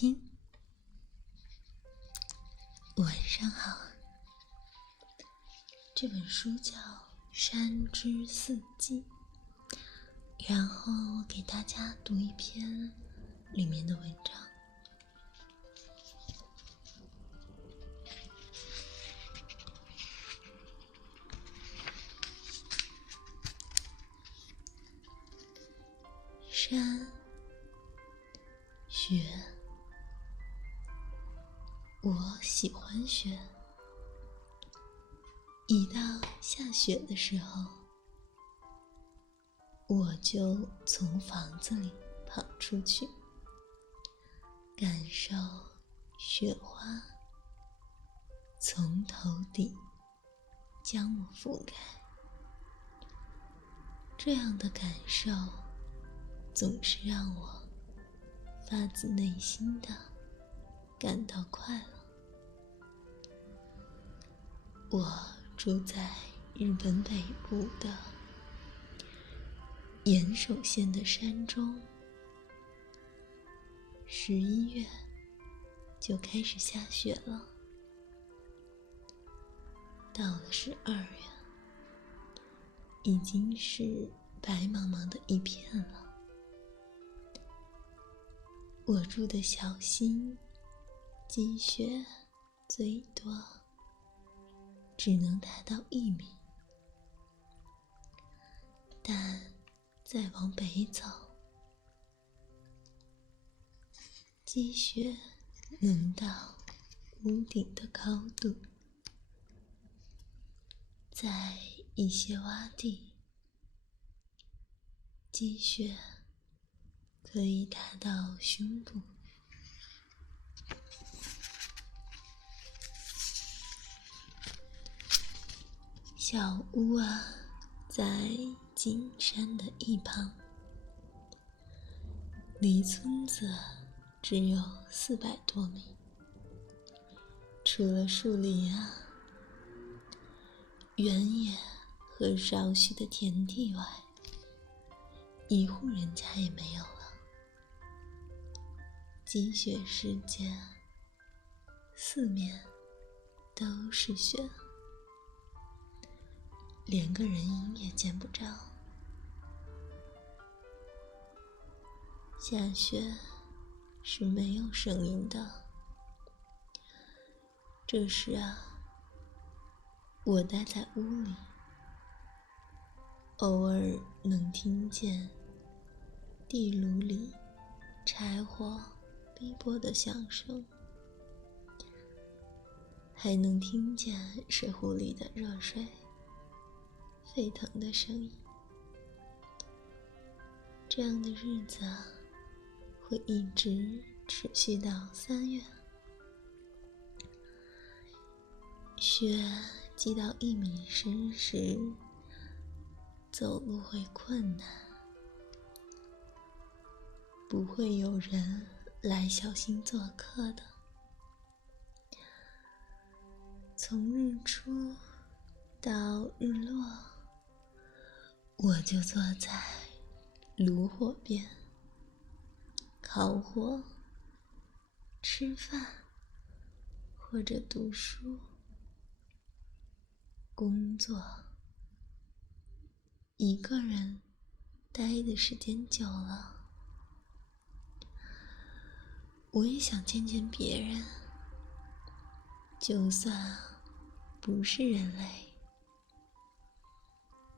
心，晚上好。这本书叫《山之四季》，然后我给大家读一篇里面的文章。山，雪，我喜欢雪。一到下雪的时候，我就从房子里跑出去，感受雪花从头顶将我覆盖。这样的感受总是让我发自内心的感到快乐。我住在日本北部的岩手县的山中，11月就开始下雪了，到了12月，已经是白茫茫的一片了。我住的小溪积雪最多只能达到1米，但再往北走，积雪能到屋顶的高度。在一些洼地，积雪可以达到胸部。小屋啊，在景山的一旁，离村子只有400多米。除了树林啊、原野和少许的田地外，一户人家也没有了。积雪世界，四面都是雪，连个人影也见不着。下雪是没有声音的。这时啊，我待在屋里，偶尔能听见地炉里柴火逼迫的响声，还能听见水壶里的热水沸腾的声音。这样的日子啊，会一直持续到3月。雪积到1米深时，走路会困难，不会有人来小心做客的。从日出到日落，我就坐在炉火边，烤火、吃饭或者读书、工作。一个人待的时间久了，我也想见见别人，就算不是人类，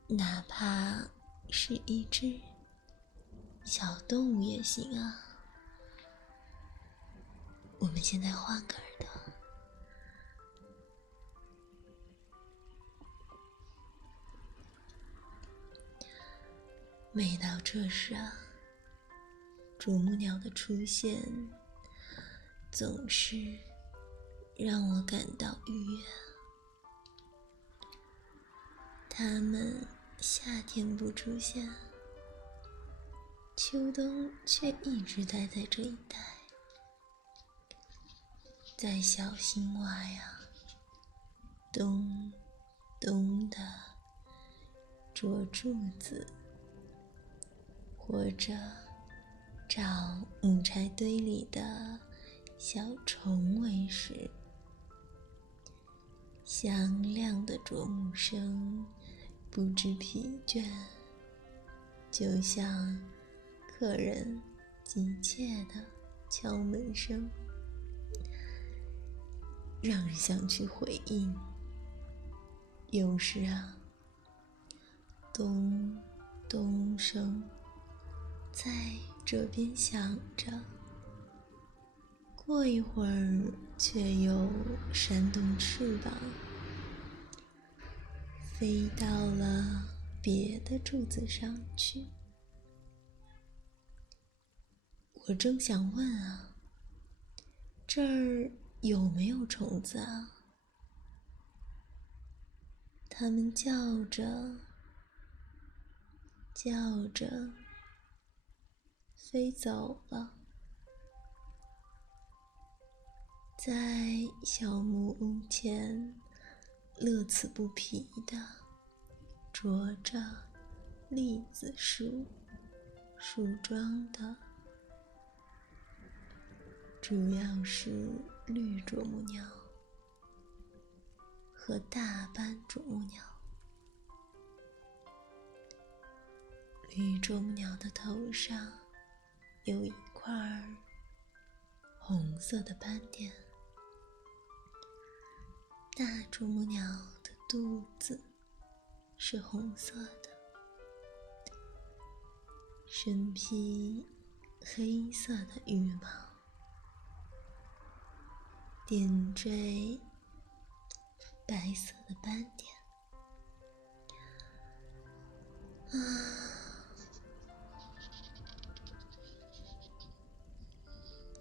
哪怕是一只小动物也行啊。我们现在换个耳朵，每到这时啊，啄木鸟的出现总是让我感到愉悦。它们夏天不出现，秋冬却一直待在这一带。在小青蛙呀，咚咚的啄柱子，或者找木柴堆里的小虫为食。响亮的啄木声不知疲倦，就像客人急切的敲门声，让人想去回应。有时啊，咚咚声在这边响着，过一会儿却又扇动翅膀，飞到了别的柱子上去。我正想问啊，这儿有没有虫子啊？它们叫着叫着飞走了。在小木屋前乐此不疲地啄着栗子树桩的，主要是绿啄木鸟和大斑啄木鸟。绿啄木鸟的头上有一块红色的斑点，大啄木鸟的肚子是红色的，身披黑色的羽毛，点缀白色的斑点。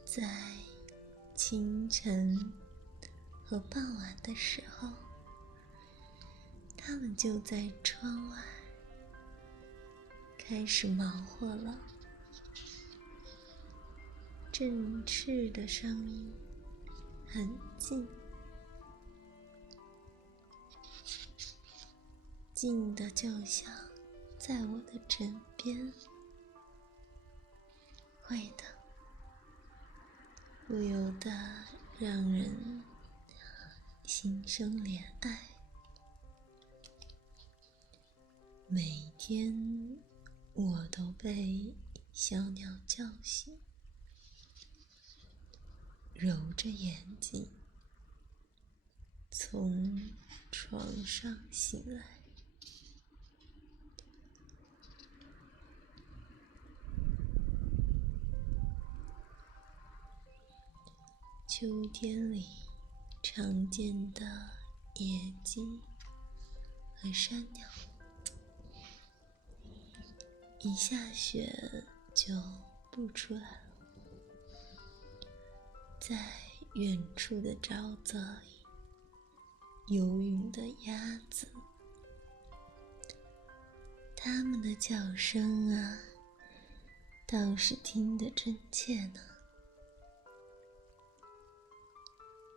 在清晨和傍晚的时候，它们就在窗外开始忙活了。振翅的声音很近，近的就像在我的枕边。会的，不由得让人心生怜爱。每天我都被小鸟叫醒，揉着眼睛从床上醒来。秋天里常见的野鸡和山鸟，一下雪就不出来了。在远处的沼泽里游泳的鸭子，它们的叫声啊，倒是听得真切呢。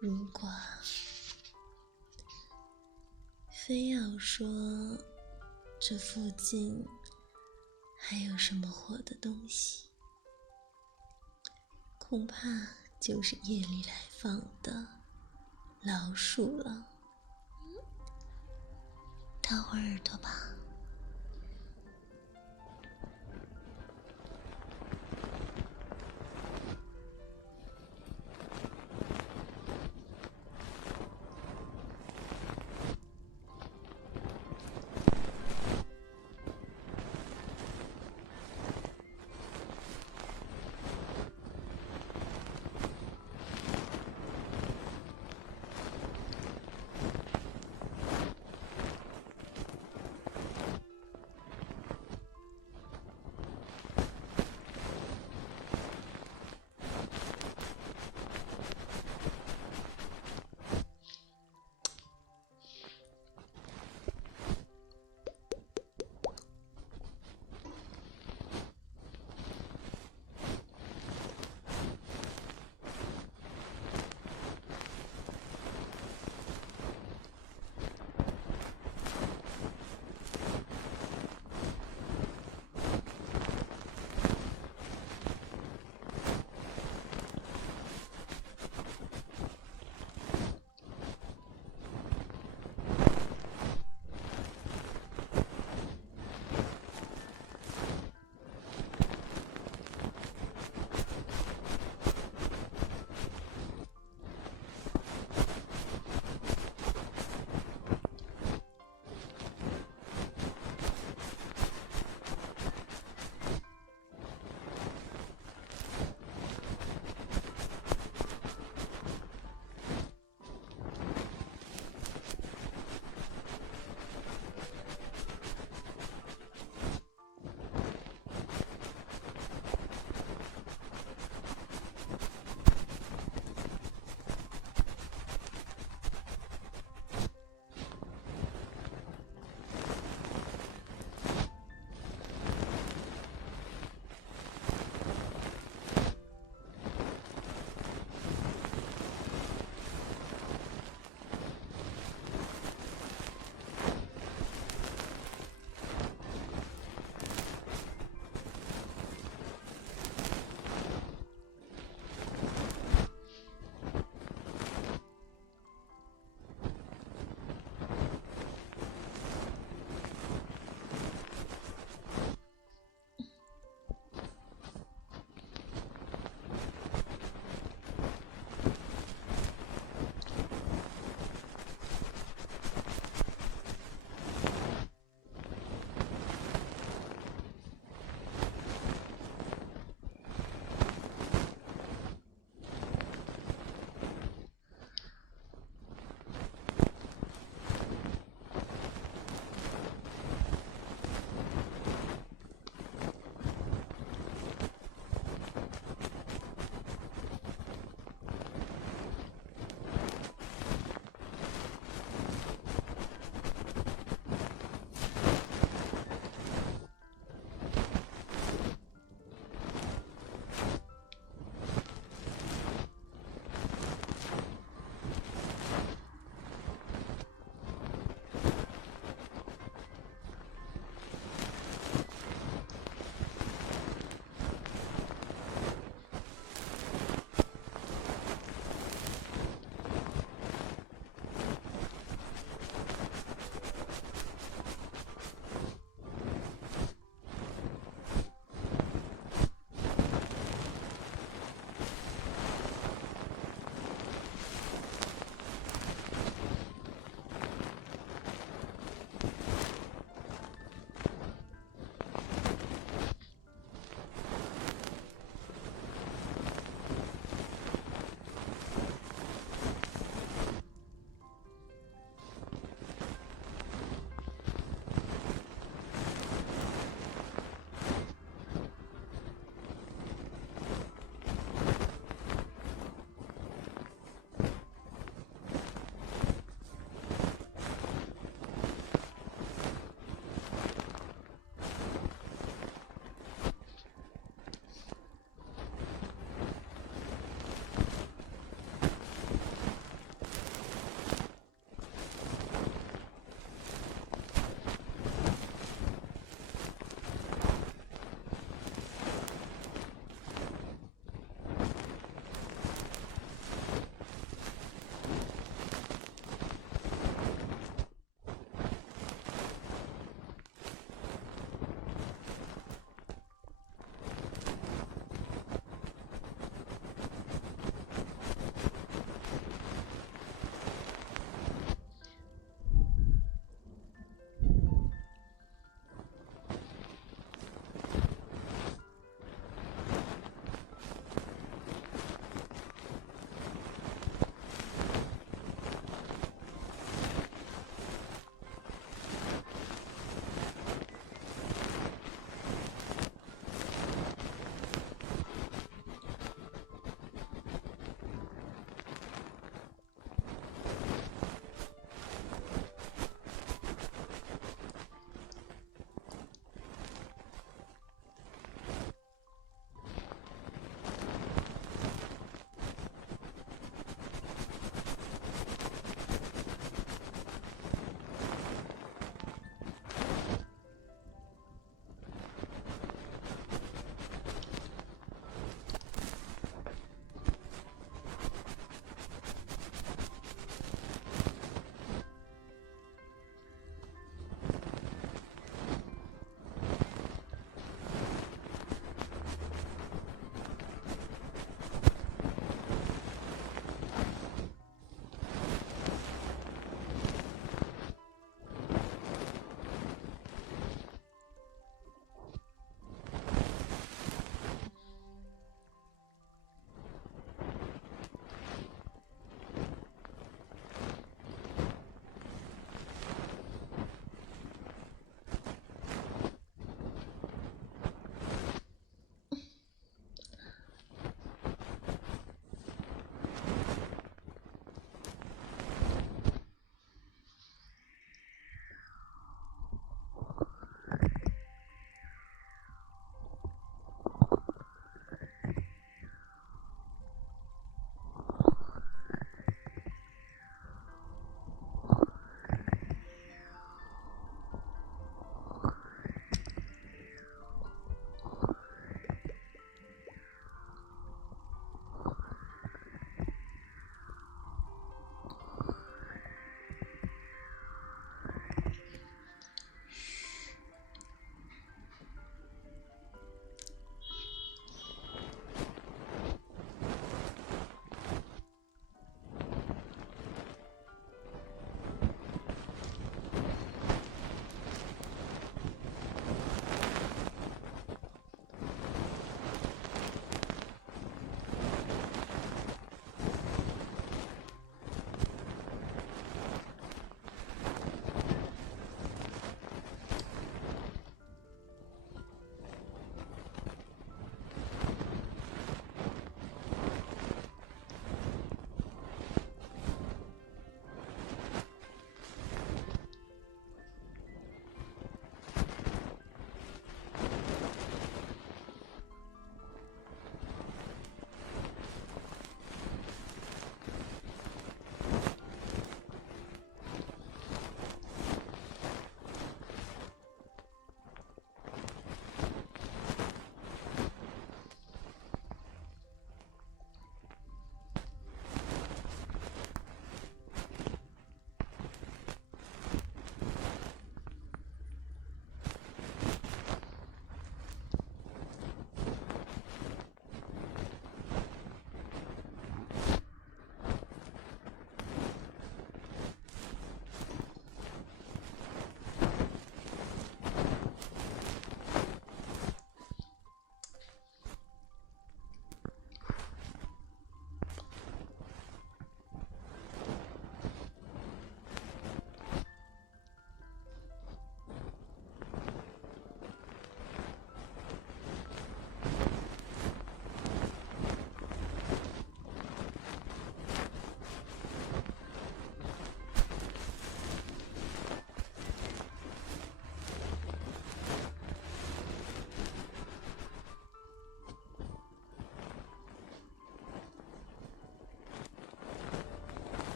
如果非要说这附近还有什么活的东西，恐怕就是夜里来访的老鼠了。掏会耳朵吧。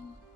哦。